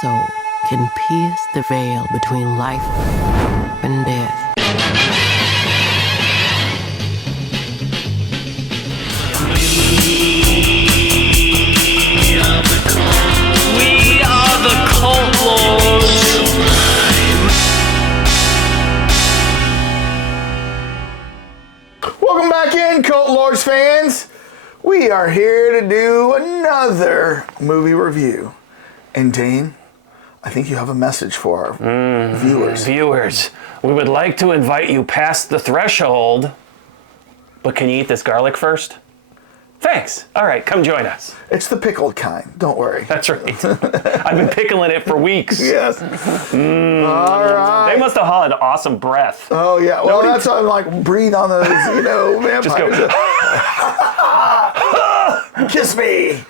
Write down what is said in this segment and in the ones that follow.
soul can pierce the veil between life and death. We are the Cult Lords. Welcome back in, Cult Lords fans. We are here to do another movie review. And Dane, I think you have a message for our viewers. Viewers, we would like to invite you past the threshold. But can you eat this garlic first? Thanks. All right, come join us. It's the pickled kind, don't worry. That's right. I've been pickling it for weeks. Yes. All right. They must have had awesome breath. Oh, yeah. Well, that's how I'm like, breathe on those, vampires. Just go. Kiss me.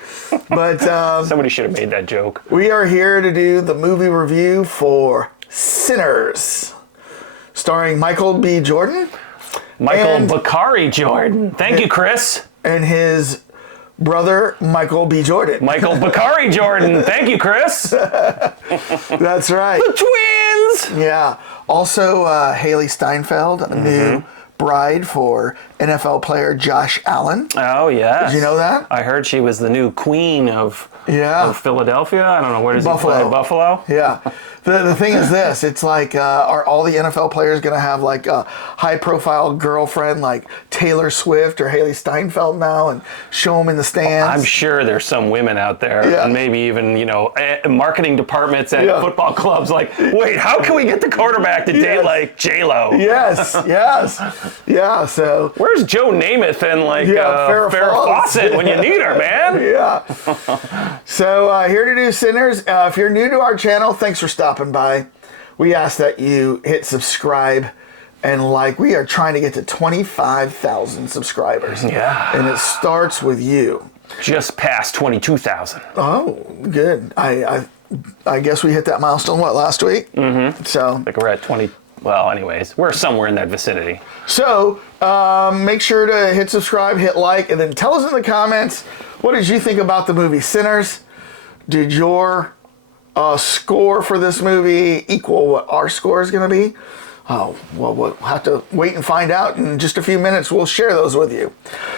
But Somebody should have made that joke. we are here to do the movie review for Sinners, starring Michael B. Jordan. Michael Bakari Jordan. Thank you, Chris. And his brother, Michael B. Jordan. Michael Bakari Jordan. Thank you, Chris. That's right. The twins. Yeah. Also, Hailee Steinfeld, a new bride for NFL player Josh Allen. Oh, yes. Did you know that? I heard she was the new queen of Philadelphia. I don't know, where does he play? Buffalo? Yeah. The thing is this, it's like, are all the NFL players going to have like a high-profile girlfriend like Taylor Swift or Hailee Steinfeld now and show them in the stands? I'm sure there's some women out there, and maybe even, marketing departments at football clubs like, wait, how can we get the quarterback to date like J-Lo? Yes. Yeah, so... Where's Joe Namath and Farrah Fawcett when you need her, man? Yeah. So here to do Sinners. If you're new to our channel, thanks for stopping by. We ask that you hit subscribe and like. We are trying to get to 25,000 subscribers. Yeah. And it starts with you. Just past 22,000. Oh, good. I guess we hit that milestone, last week? Mm-hmm. So. Like we're at 20. Well, anyways, we're somewhere in that vicinity. So make sure to hit subscribe, hit like, and then tell us in the comments, what did you think about the movie Sinners? Did your score for this movie equal what our score is going to be? Oh, well, we'll have to wait and find out in just a few minutes. We'll share those with you.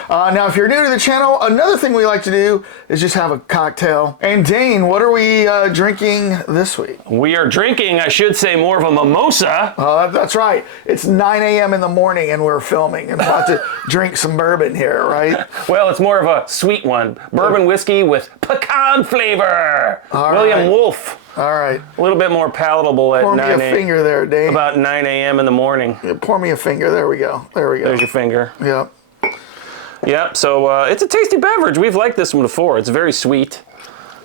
Now, if you're new to the channel, another thing we like to do is just have a cocktail. And Dane, what are we drinking this week? We are drinking, I should say, more of a mimosa. That's right. It's 9 a.m. in the morning and we're filming and about to drink some bourbon here, right? Well, it's more of a sweet one. Bourbon whiskey with pecan flavor. William Wolfe. All right. A little bit more palatable at 9 a.m. Pour me a finger there, Dane. About 9 a.m. in the morning. Yeah, pour me a finger. There we go. There's your finger. Yep. Yep. So it's a tasty beverage. We've liked this one before. It's very sweet.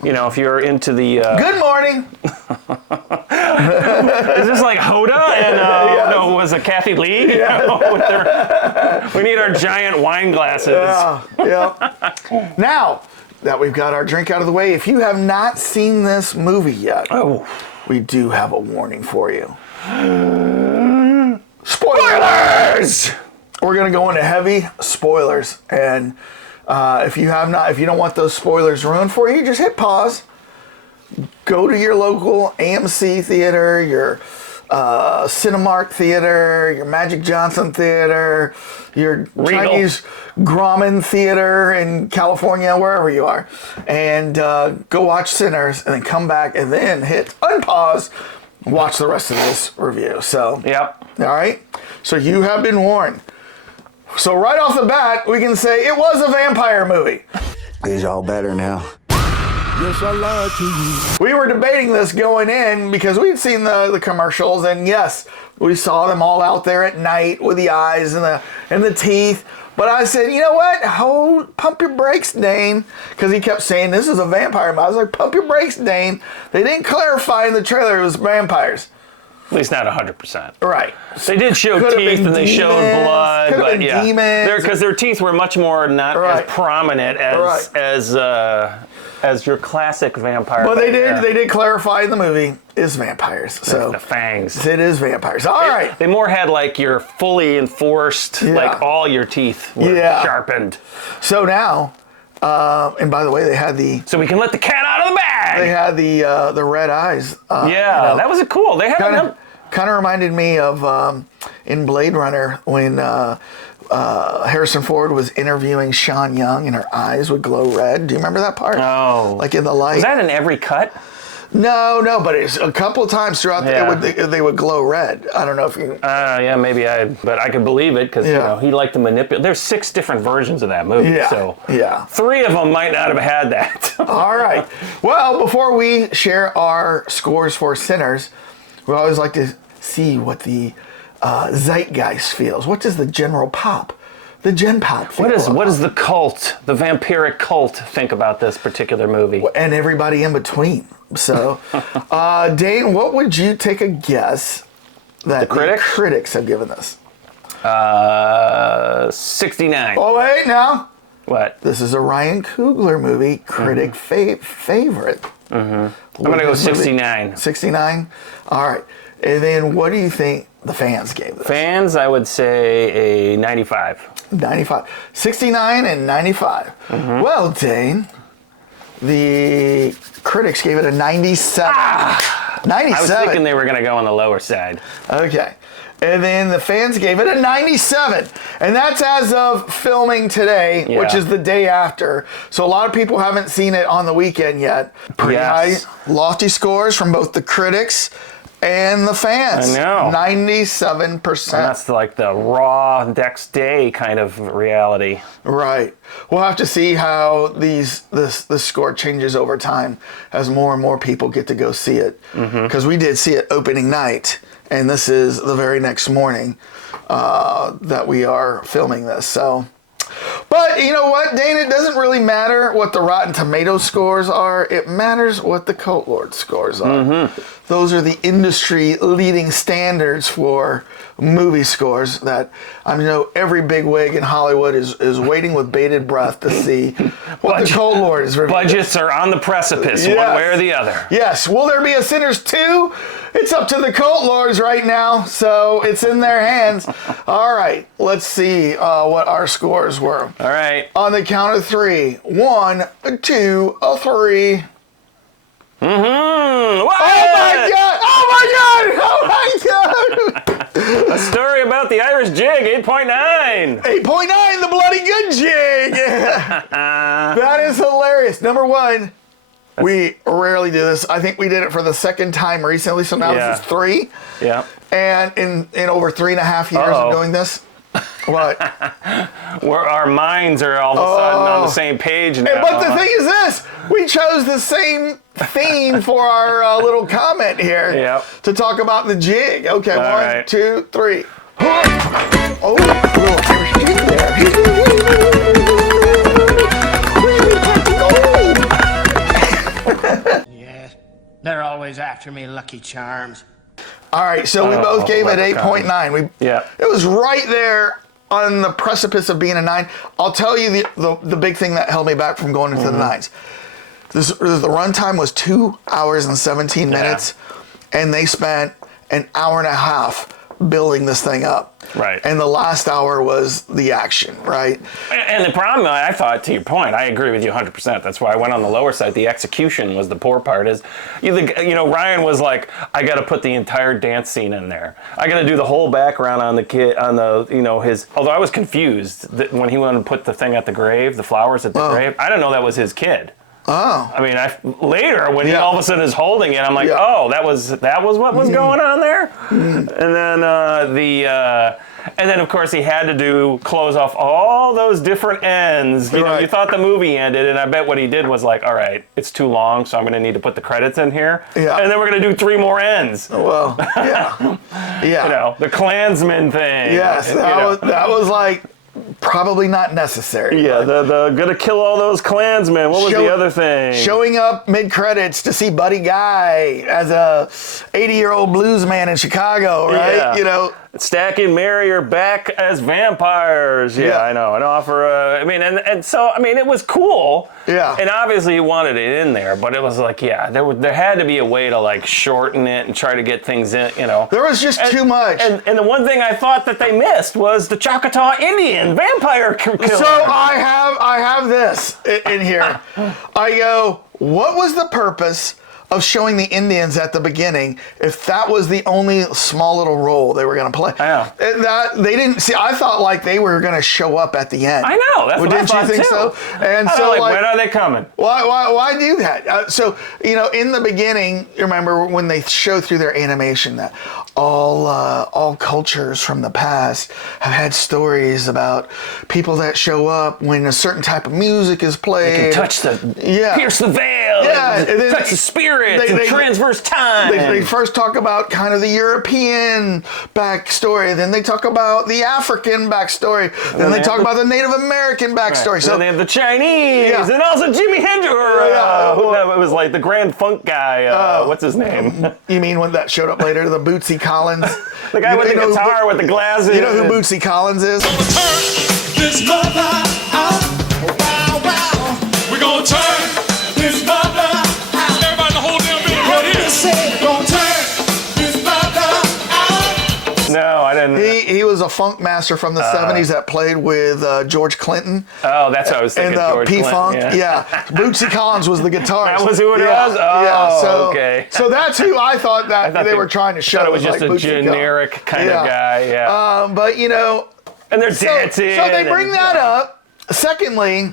If you're into the... Good morning. Is this like Hoda and no, was it Kathy Lee? Yeah. We need our giant wine glasses. Yeah. Now that we've got our drink out of the way, if you have not seen this movie yet, we do have a warning for you. Spoilers! We're going to go into heavy spoilers, and if you don't want those spoilers ruined for you, just hit pause. Go to your local AMC theater, your Cinemark theater, your Magic Johnson theater, your Regal. Chinese Grauman theater in California, wherever you are, and go watch Sinners, and then come back and then hit unpause, watch the rest of this review. So, yep. All right. So you have been warned. So right off the bat, we can say it was a vampire movie. Is y'all better now? Yes, I lied to you. We were debating this going in because we'd seen the commercials, and yes, we saw them all out there at night with the eyes and the teeth. But I said, you know what? Pump your brakes, Dane. Because he kept saying, this is a vampire movie. I was like, pump your brakes, Dane. They didn't clarify in the trailer it was vampires. At least not 100%. Right. They did show teeth and they showed blood, but yeah, because their teeth were much more not as prominent as your classic vampire. But they did clarify in the movie is vampires. So the fangs. It is vampires. All right. They more had like your fully enforced, like all your teeth were sharpened. So now, And by the way, they had So we can let the cat out of the bag. They had the red eyes. That was cool. They had kind of reminded me of in Blade Runner when Harrison Ford was interviewing Sean Young and her eyes would glow red. Do you remember that part? Oh. Like in the light. Was that in every cut? No, but it's a couple of times throughout they would glow red. I don't know if you... maybe but I could believe it because he liked to manipulate. There's 6 different versions of that movie, so 3 of them might not have had that. All right. Well, before we share our scores for Sinners, we always like to see what the zeitgeist feels. What does the general pop, the gen pop feel? What does the cult, the vampiric cult, think about this particular movie? And everybody in between. So, Dane, what would you take a guess that the critics have given this? 69. Oh, wait, now. What? This is a Ryan Coogler movie, critic favorite. I'm going to go 69. 69? All right. And then what do you think the fans gave this? Fans, I would say a 95. 95. 69 and 95. Well, Dane, the critics gave it a 97. 97. I was thinking they were going to go on the lower side. Okay. And then the fans gave it a 97. And that's as of filming today, which is the day after. So a lot of people haven't seen it on the weekend yet. Pretty high, lofty scores from both the critics and the fans. I know. 97%. And that's like the raw next day kind of reality. Right. We'll have to see how this score changes over time as more and more people get to go see it. Because we did see it opening night, and this is the very next morning that we are filming this. So, but you know what, Dane? It doesn't really matter what the Rotten Tomatoes scores are. It matters what the Cult Lord scores are. Those are the industry leading standards for movie scores that I know every bigwig in Hollywood is waiting with bated breath to see what the Cult Lord is reviewing. Budgets are on the precipice, one way or the other. Yes. Will there be a Sinners 2? It's up to the Cult Lords right now, so it's in their hands. All right, let's see what our scores were. All right. On the count of 3. 1, 2, 3. What? Oh my God! Oh my God! Oh my God! A story about the Irish jig, 8.9. 8.9, the bloody good jig. That is hilarious. Number 1. We rarely do this. I think we did it for the second time recently, so now this is 3. Yeah. And in over 3.5 years of doing this, what? Where our minds are all of a sudden on the same page now. But the thing is this, we chose the same theme for our little comment here to talk about the jig. Okay, all 1, 2, 3. Oh, a little Irish jig there. They're always after me, Lucky Charms. All right, so we both gave it 8.9. It was right there on the precipice of being a 9. I'll tell you the big thing that held me back from going into the 9s. The runtime was 2 hours and 17 minutes, and they spent an hour and a half building this thing up. Right. And the last hour was the action, right? And the problem, I thought, to your point, I agree with you 100%. That's why I went on the lower side. The execution was the poor part. Ryan was like, I got to put the entire dance scene in there. I got to do the whole background on the kid, his. Although I was confused that when he went and put the thing at the grave, the flowers at the grave, I didn't know that was his kid. Oh. I mean, later when he all of a sudden is holding it, I'm like, oh, that was what was going on there. And then and then of course he had to close off all those different ends. You know, you thought the movie ended, and I bet what he did was like, all right, it's too long, so I'm going to need to put the credits in here. Yeah. And then we're going to do 3 more ends. Well, yeah. You know, the Klansman thing. Yes, that was like probably not necessary. Yeah, the gonna kill all those Klansmen. What was the other thing? Showing up mid-credits to see Buddy Guy as a 80-year-old blues man in Chicago, right? Yeah. You know, Stack and Mary are back as vampires. Yeah, I know. And offer so it was cool. Yeah. And obviously he wanted it in there, but it was like, there had to be a way to like shorten it and try to get things in, you know. There was just too much. And the one thing I thought that they missed was the Choctaw Indian vampire killer. So I have this in here. I go, what was the purpose of showing the Indians at the beginning if that was the only small little role they were going to play? I know. And that they didn't see. I thought like they were going to show up at the end. I know. That's what I thought Didn't you think too. so? And I so know, like, when are they coming? why do that? So in the beginning, remember when they show through their animation that all cultures from the past have had stories about people that show up when a certain type of music is played. They can touch pierce the veil, and then touch the spirit, and transverse time. They first talk about kind of the European backstory, then they talk about the African backstory, then they talk about the Native American backstory. Right. So then they have the Chinese, and also Jimi Hendrix. It was like the Grand Funk guy. What's his name? You mean when that showed up later, the Bootsy Collins? The guy with the guitar with the glasses. You know who Bootsy Collins is? Turn this mother out. Wow, wow. We're gonna turn this mother out. Everybody in the whole damn building right here. We're gonna turn this mother out. No, I didn't. He was a funk master from the 70s that played with George Clinton. Oh, that's what I was thinking. And George P-Funk, Clinton, yeah. Bootsy Collins was the guitarist. That was who it was? Oh, so, okay. So that's who I thought they were trying to show. I thought it was just like a Bootsy generic kind of guy, yeah. But and they're dancing. So they bring that up. Secondly,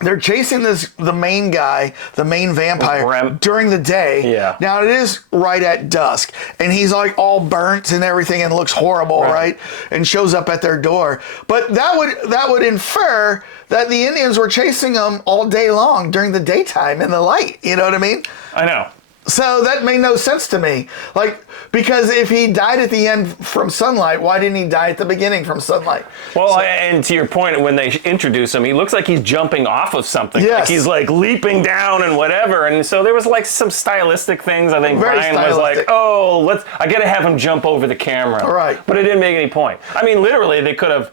they're chasing the main guy, the main vampire, during the day. Yeah. Now it is right at dusk, and he's like all burnt and everything, and looks horrible, right? And shows up at their door. But that would infer that the Indians were chasing them all day long during the daytime in the light. You know what I mean? I know. So that made no sense to me. Like, because if he died at the end from sunlight, why didn't he die at the beginning from sunlight? Well, and to your point, when they introduce him, he looks like he's jumping off of something. Yes. Like he's like leaping down and whatever. And so there was like some stylistic things. I think Very Ryan was like, I got to have him jump over the camera. Right. But it didn't make any point. I mean, literally, they could have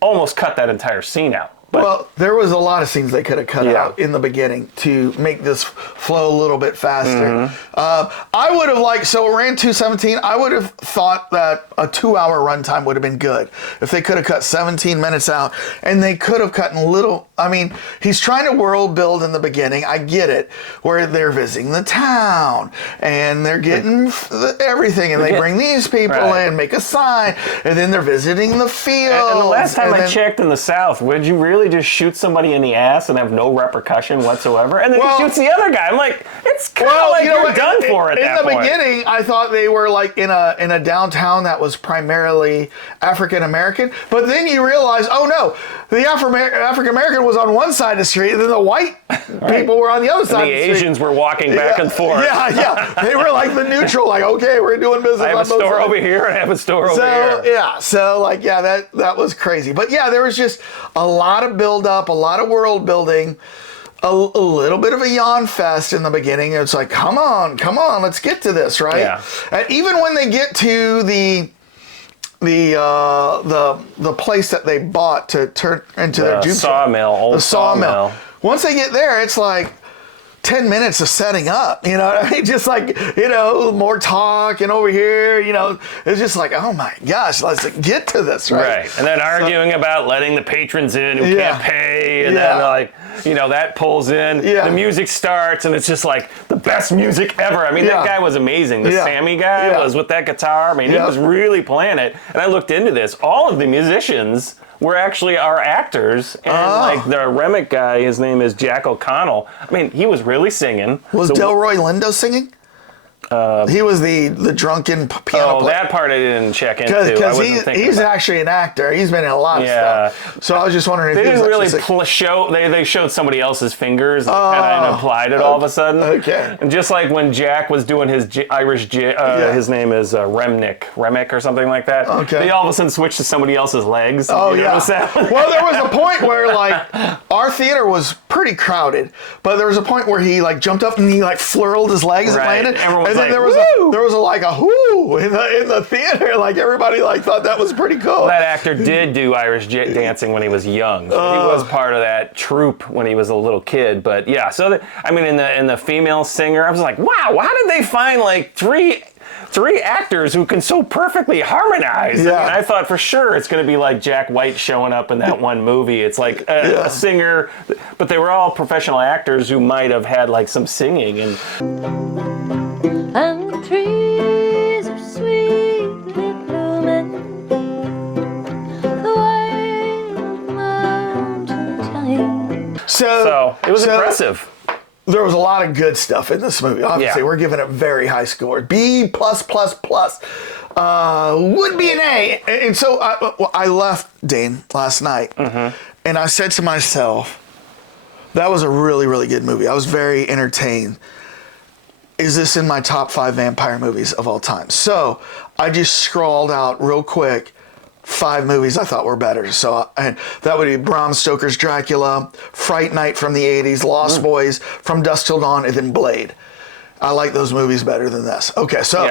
almost cut that entire scene out. But, well, there was a lot of scenes they could have cut out in the beginning to make this flow a little bit faster. I would have liked, so it ran 2:17. I would have thought that a 2-hour runtime would have been good if they could have cut 17 minutes out, and they could have cut in little. I mean, he's trying to world build in the beginning. I get it, where they're visiting the town and they're getting everything, and they bring these people in, make a sign, and then they're visiting the field. And the last time I checked in the South, would you really just shoot somebody in the ass and have no repercussion whatsoever? And then he shoots the other guy. I'm like, it's kind of like you're done for at that point. In the beginning, I thought they were like in a downtown that was primarily African American, but then you realize, oh no, the African American was on one side of the street, and then the white people were on the other side of the street. The Asians were walking back and forth. Yeah. They were like the neutral, like, okay, we're doing business on both sides. I have a store over here, and I have a store over here. That was crazy. But yeah, there was just a lot of build up, a lot of world building, a little bit of a yawn fest in the beginning. It's like, come on, let's get to this, right? Yeah. And even when they get to the place that they bought to turn into their juice sawmill, sawmill. Once they get there, it's like 10 minutes of setting up, you know what I mean? Just like, more talk and over here, it's just like, oh my gosh, let's get to this, right? Right. And then arguing about letting the patrons in who can't pay, and then that pulls in, the music starts, and it's just like the best music ever. I mean, that guy was amazing. The Sammy guy was with that guitar. I mean, he was really playing it. And I looked into this. All of the musicians were actually our actors, and like the Remick guy, his name is Jack O'Connell. I mean, he was really singing. Was Delroy Lindo singing? He was the drunken piano player. That part I didn't check into. Because he's actually an actor. He's been in a lot of stuff. So I was just wondering if they he didn't was really show. They showed somebody else's fingers and kind of implied it all of a sudden. Okay. And just like when Jack was doing his Irish, his name is Remick or something like that. Okay. They all of a sudden switched to somebody else's legs. Oh yeah. Well, there was a point where like our theater was pretty crowded, but there was a point where he like jumped up and he like flurled his legs and landed. Everyone was and then like, there was a whoo in the theater. Like everybody like thought that was pretty cool. Well, that actor did do Irish dancing when he was young. So he was part of that troupe when he was a little kid. But yeah, so in the female singer, I was like, wow, how did they find like three three actors who can so perfectly harmonize. Yeah. I mean, I thought for sure it's going to be like Jack White showing up in that one movie. It's like a singer, but they were all professional actors who might have had like some singing. And the trees are sweetly blooming, the wild mountain thyme. so it was impressive. There was a lot of good stuff in this movie. Obviously, we're giving it very high score. B+++. Would be an A. And so I left Dane last night, and I said to myself, that was a really, really good movie. I was very entertained. Is this in my top 5 vampire movies of all time? So I just scrawled out real quick 5 movies I thought were better. So and that would be Bram Stoker's Dracula, Fright Night from the 80s, Lost Boys, From Dusk Till Dawn, and then Blade. I like those movies better than this. Okay, so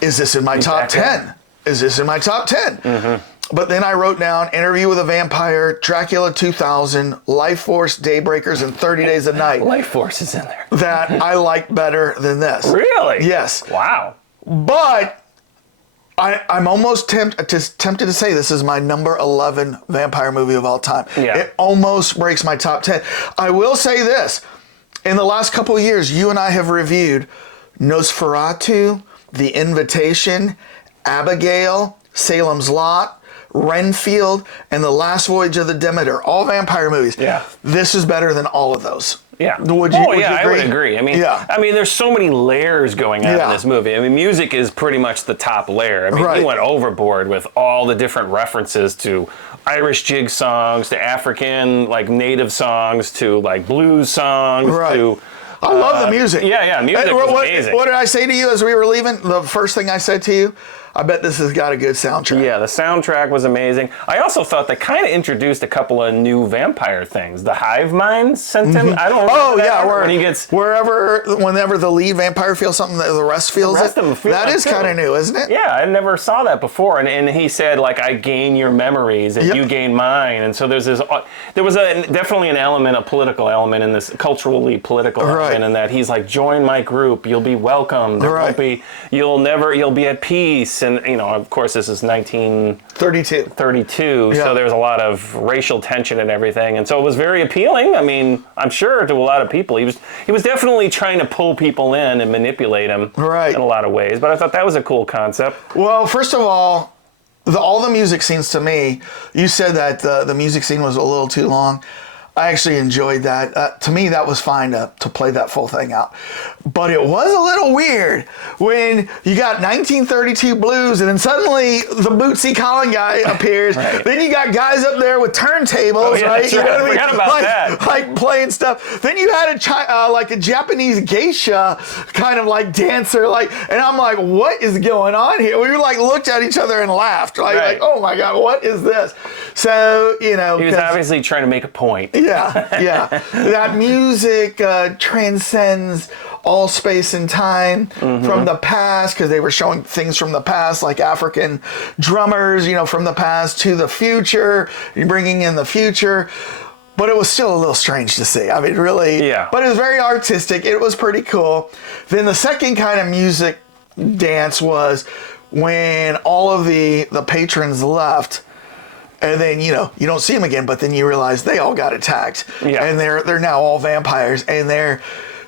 is this in my top 10? Is this in my top 10? But then I wrote down Interview with a Vampire, Dracula 2000, Life Force, Daybreakers, and 30 Days a Night. Life Force is in there. That I like better than this. Really? Yes. Wow. But I'm almost tempted to say this is my number 11 vampire movie of all time. Yeah. It almost breaks my top 10. I will say this. In the last couple of years, you and I have reviewed Nosferatu, The Invitation, Abigail, Salem's Lot, Renfield, and The Last Voyage of the Demeter. All vampire movies. Yeah. This is better than all of those. Yeah. Would you agree? I would agree. I mean, there's so many layers going on in this movie. I mean, music is pretty much the top layer. I mean, he went overboard with all the different references to Irish jig songs, to African, like native songs, to like blues songs, to... I love the music. Yeah, music was amazing. What did I say to you as we were leaving? The first thing I said to you, I bet this has got a good soundtrack. Yeah, the soundtrack was amazing. I also thought they kind of introduced a couple of new vampire things. The hive mind sent him. I don't remember when he gets whenever the lead vampire feels something, the rest feels it. That is kind of new, isn't it? Yeah, I never saw that before. And he said, like, I gain your memories and you gain mine. And so there was definitely an element, a political element in this, culturally political element, in that he's like, join my group, you'll be welcomed, you'll be at peace. And, you know, of course, this is 1932, so there's a lot of racial tension and everything. And so it was very appealing. I mean, I'm sure to a lot of people. He was definitely trying to pull people in and manipulate them in a lot of ways. But I thought that was a cool concept. Well, first of all the music scenes to me, you said that the music scene was a little too long. I actually enjoyed that. To me, that was fine to play that full thing out. But it was a little weird when you got 1932 blues and then suddenly the Bootsy Collin guy appears. Then you got guys up there with turntables, right? You know what I forgot about that. Like playing stuff. Then you had like a Japanese geisha kind of like dancer, and I'm like, what is going on here? We like looked at each other and laughed, like, oh my God, what is this? So, you know. He was obviously trying to make a point. Yeah. That music transcends all space and time from the past, because they were showing things from the past, like African drummers, from the past to the future. You're bringing in the future. But it was still a little strange to see. I mean, really. Yeah. But it was very artistic. It was pretty cool. Then the second kind of music dance was when all of the patrons left. And then, you don't see them again, but then you realize they all got attacked. Yeah. And they're now all vampires, and they're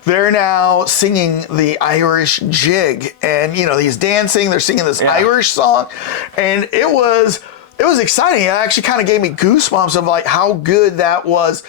now singing the Irish jig. And, he's dancing, they're singing this Irish song. And it was exciting. It actually kind of gave me goosebumps of like how good that was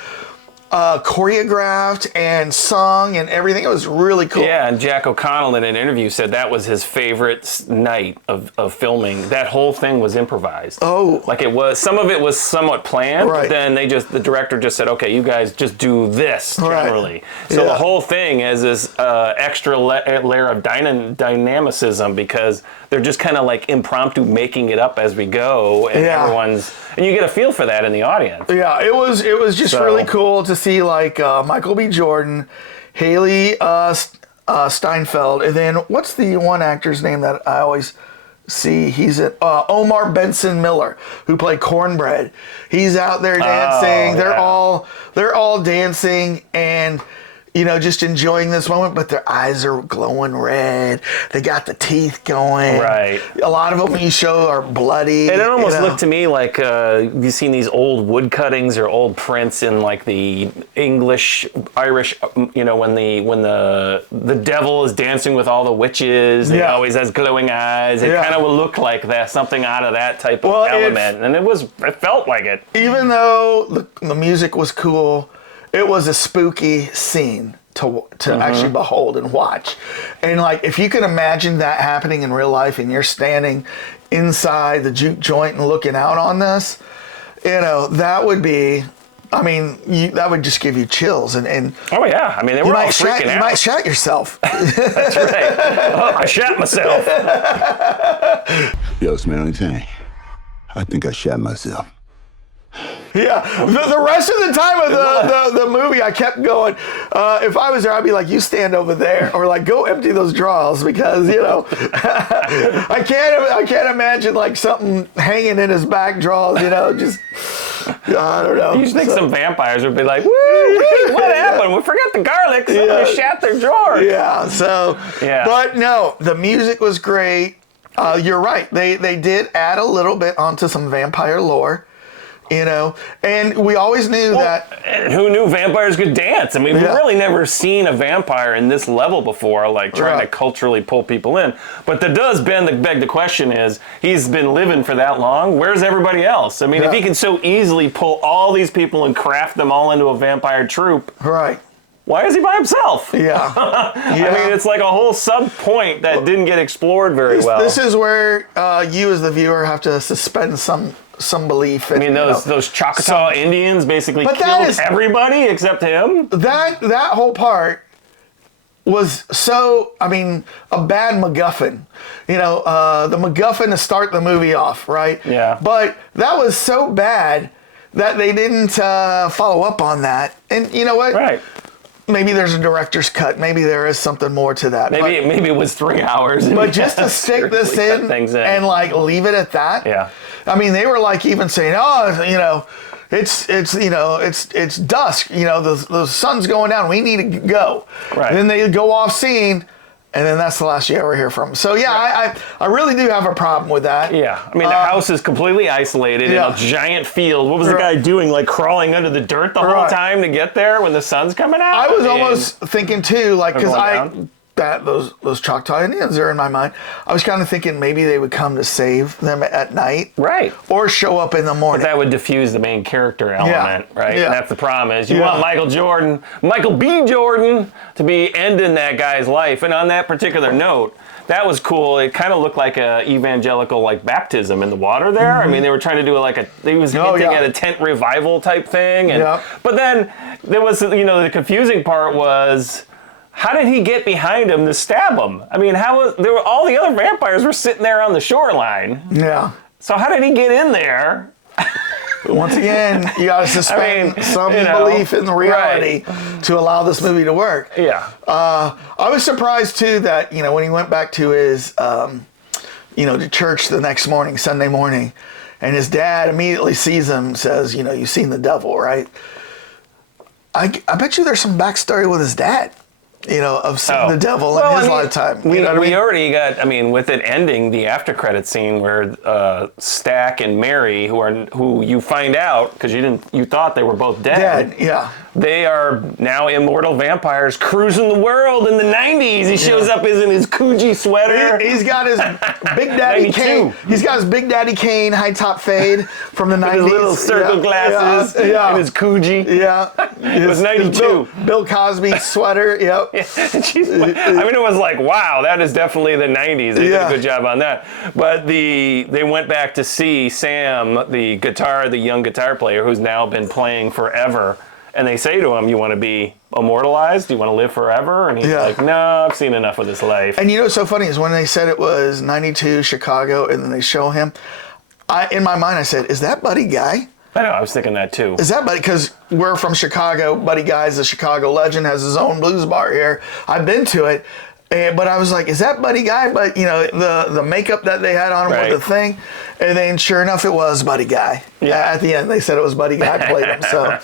choreographed and sung and everything. It was really cool. Yeah, and Jack O'Connell in an interview said that was his favorite night of filming. That whole thing was improvised. Oh. Like some of it was somewhat planned, but then the director just said, okay, you guys just do this generally. So the whole thing has this extra layer of dynamicism because they're just kind of like impromptu making it up as we go, and and you get a feel for that in the audience. Yeah, it was just really cool to see like Michael B. Jordan, Hailee Steinfeld, and then what's the one actor's name that I always see? He's at Omar Benson Miller, who played Cornbread. He's out there dancing. They're all dancing, and just enjoying this moment, but their eyes are glowing red. They got the teeth going. Right. A lot of them you show are bloody. And it almost looked to me like you've seen these old wood cuttings or old prints in like the English, Irish, when the devil is dancing with all the witches, and he always has glowing eyes. It kind of would look like that, something out of that type of element. And it felt like it. Even though the music was cool, it was a spooky scene to actually behold and watch. And like, if you can imagine that happening in real life and you're standing inside the juke joint and looking out on this, that would be, that would just give you chills. And oh yeah, I mean, they were all freaking out. You might shat yourself. That's right. Oh, I shat myself. Yo, smelly thing. I think I shat myself. Yeah, the rest of the time of the movie, I kept going. If I was there, I'd be like, "You stand over there," or like, "Go empty those drawers," because I can't imagine like something hanging in his back drawers. Just I don't know. You think some vampires would be like, "Woo, what happened? We forgot the garlic. Somebody shat their drawer." Yeah. So. Yeah. But no, the music was great. You're right. They did add a little bit onto some vampire lore. And we always knew that. Who knew vampires could dance? I mean, we've really never seen a vampire in this level before, like trying to culturally pull people in. But that does beg the question is, he's been living for that long. Where's everybody else? I mean, if he can so easily pull all these people and craft them all into a vampire troupe. Right. Why is he by himself? Yeah. I mean, it's like a whole sub-point that didn't get explored very well. This is where you as the viewer have to suspend some belief. I mean, those Choctaw Indians basically killed everybody except him? That whole part was so, a bad MacGuffin. The MacGuffin to start the movie off, right? Yeah. But that was so bad that they didn't follow up on that. And you know what? Right. Maybe there's a director's cut. Maybe there is something more to that. Maybe it was 3 hours. But just to stick this in and like leave it at that. Yeah. They were like even saying, it's dusk. The sun's going down. We need to go. Right. And then they go off scene. And then that's the last you ever hear from him. So, I really do have a problem with that. Yeah. The house is completely isolated in a giant field. What was the guy doing? Like crawling under the dirt the whole time to get there when the sun's coming out? I was almost thinking, too, like, because those Choctaw Indians are in my mind. I was kind of thinking maybe they would come to save them at night. Right. Or show up in the morning. But that would diffuse the main character element, right? Yeah. And that's the problem is you want Michael B. Jordan, to be ending that guy's life. And on that particular note, that was cool. It kind of looked like a evangelical like baptism in the water there. Mm-hmm. They were trying to do he was hinting at a tent revival type thing. And but then there was the confusing part was, how did he get behind him to stab him? All the other vampires were sitting there on the shoreline. Yeah. So how did he get in there? Once again, you got to suspend some belief in the reality to allow this movie to work. Yeah. I was surprised too that when he went back to his to church the next morning, Sunday morning, and his dad immediately sees him, says, "You've seen the devil, right?" I bet you there's some backstory with his dad. Of seeing the devil in his lifetime. We already got, with it ending the after credit scene where Stack and Mary, who you find out because you thought they were both dead. Yeah. They are now immortal vampires cruising the world in the 90s. He shows up in his Coogee sweater. He's got his Big Daddy Kane. He's got his Big Daddy Kane high top fade from the 90s. His little circle glasses and his Coogee. Yeah. It was 92. Bill Cosby sweater. Yep. It was like, wow, that is definitely the 90s. They did a good job on that. But they went back to see Sam, the young guitar player who's now been playing forever. And they say to him, "You want to be immortalized? Do you want to live forever?" And he's like, "No, I've seen enough of this life." And what's so funny is when they said it was 92 Chicago and then they show him, in my mind I said, "Is that Buddy Guy?" I know, I was thinking that too. Is that Buddy? Because we're from Chicago. Buddy Guy's a Chicago legend, has his own blues bar here. I've been to it. But I was like, is that Buddy Guy? But, the makeup that they had on him with the thing. And then, sure enough, it was Buddy Guy. Yeah. At the end, they said it was Buddy Guy played him. So,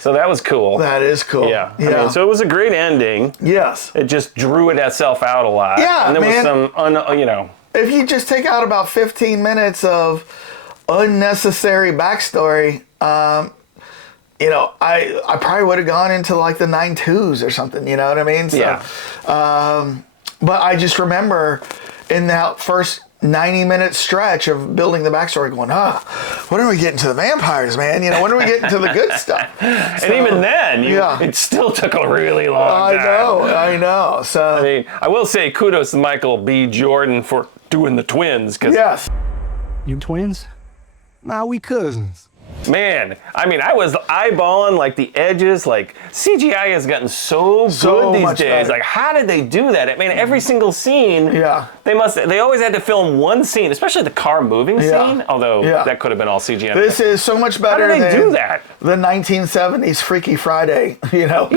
so that was cool. that is cool. Yeah. I mean, so it was a great ending. Yes. It just drew itself out a lot. Yeah, and there man. was some, you know. If you just take out about 15 minutes of unnecessary backstory, you know, I probably would have gone into like the 9/2s or something. You know what I mean? So, Yeah. But I just remember in that first 90-minute stretch of building the backstory going, when are we getting to the vampires, man? You know, when are we getting to the good stuff? And even then, it still took a really long time. I know. So, I mean, I will say kudos to Michael B. Jordan for doing the twins. Cause yes. You twins? Nah, we cousins. Man, I mean, I was eyeballing like the edges. Like CGI has gotten so good these much days. better. Like, how did they do that? I mean, every single scene. Yeah. They always had to film one scene, especially the car moving scene. Although that could have been all CGI. This is so much better How did they than do that? The 1970s Freaky Friday, you know,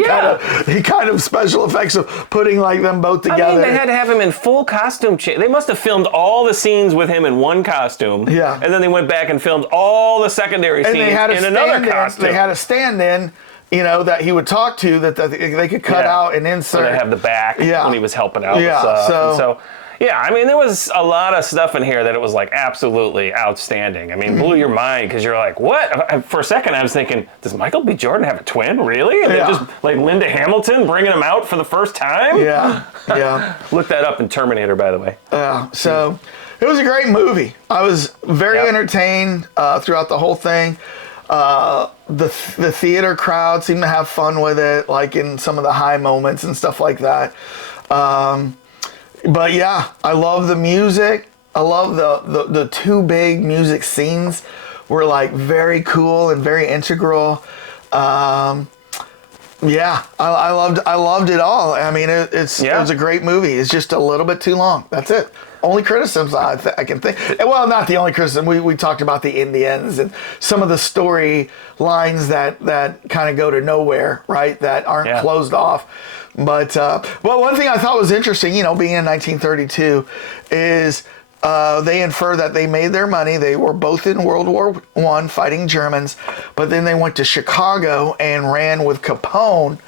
kind of special effects of putting like them both together. I mean, they had to have him in full costume change. They must have filmed all the scenes with him in one costume. Yeah. And then they went back and filmed all the secondary scenes in another costume. They had a stand-in, you know, that he would talk to that they could cut out and insert. So they have the back when he was helping out. Yeah. With stuff. So yeah, I mean, there was a lot of stuff in here that it was like absolutely outstanding. I mean, blew your mind because you're like, what? For a second, I was thinking, does Michael B. Jordan have a twin? Really? And then just like Linda Hamilton bringing him out for the first time? Yeah. Look that up in Terminator, by the way. So it was a great movie. I was very entertained throughout the whole thing. The theater crowd seemed to have fun with it, like in some of the high moments and stuff like that. But yeah, I love the music. I love the two big music scenes were like very cool and very integral. I loved it all. I mean, it was a great movie. It's just a little bit too long. That's it. Only criticisms I can think. Well, not the only criticism. We talked about the Indians and some of the story lines that kind of go to nowhere, right? That aren't closed off. But one thing I thought was interesting, you know, being in 1932, is they infer that they made their money. They were both in World War I fighting Germans, but then they went to Chicago and ran with Capone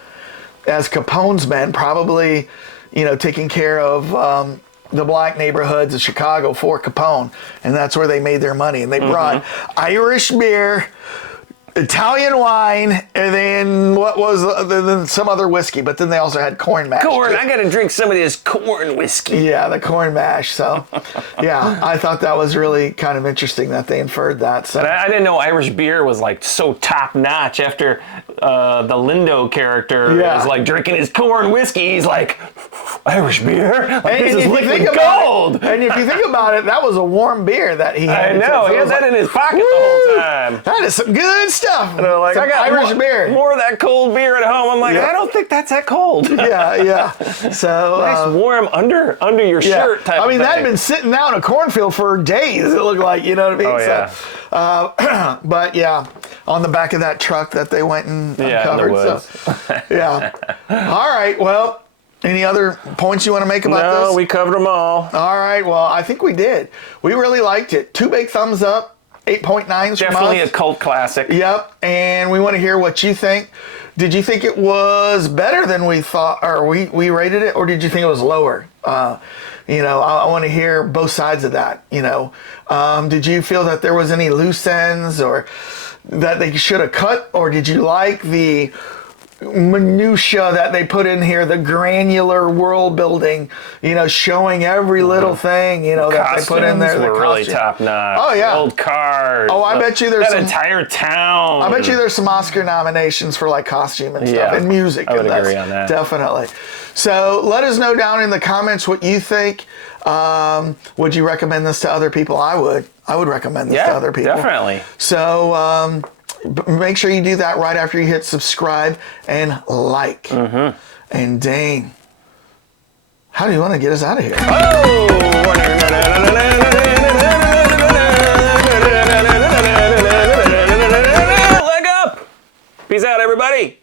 as Capone's men, probably, you know, taking care of the black neighborhoods of Chicago for Capone, and that's where they made their money. And they brought Irish beer, Italian wine, and then then some other whiskey. But then they also had corn mash. I gotta drink some of this corn whiskey. Yeah, the corn mash. So, yeah, I thought that was really kind of interesting that they inferred that. So, but I didn't know Irish beer was like so top notch. After the Lindo character is like drinking his corn whiskey, he's like, Irish beer? Like, this is liquid gold. And if you think about it, that was a warm beer that he had. I know, he had that in his pocket the whole time. That is some good stuff. And they're like, I got Irish beer. More of that cold beer at home. I'm like, I don't think that's that cold. Yeah. So nice warm under your shirt type. I mean, of that thing. had been sitting out in a cornfield for days. It looked like, you know what I mean? Oh yeah. But yeah, on the back of that truck that they went and uncovered. All right. Well, any other points you want to make about this? No, we covered them all. All right. Well, I think we did. We really liked it. 2 big thumbs up. 8.9s. Definitely a cult classic. Yep, and we want to hear what you think. Did you think it was better than we thought, or we rated it, or did you think it was lower? You know, I want to hear both sides of that. You know, did you feel that there was any loose ends, or that they should have cut, or did you like the minutia that they put in here, the granular world building, you know, showing every little thing, you know, that they put in there. Were really top notch. Oh yeah, old cars. Oh, I bet you there's that entire town. I bet you there's some Oscar nominations for like costume and stuff and music. I would agree on that. Definitely. So let us know down in the comments what you think. Would you recommend this to other people? I would recommend this to other people. Definitely. So make sure you do that right after you hit subscribe and like. And Dane, how do you want to get us out of here? Leg up! Peace out, everybody.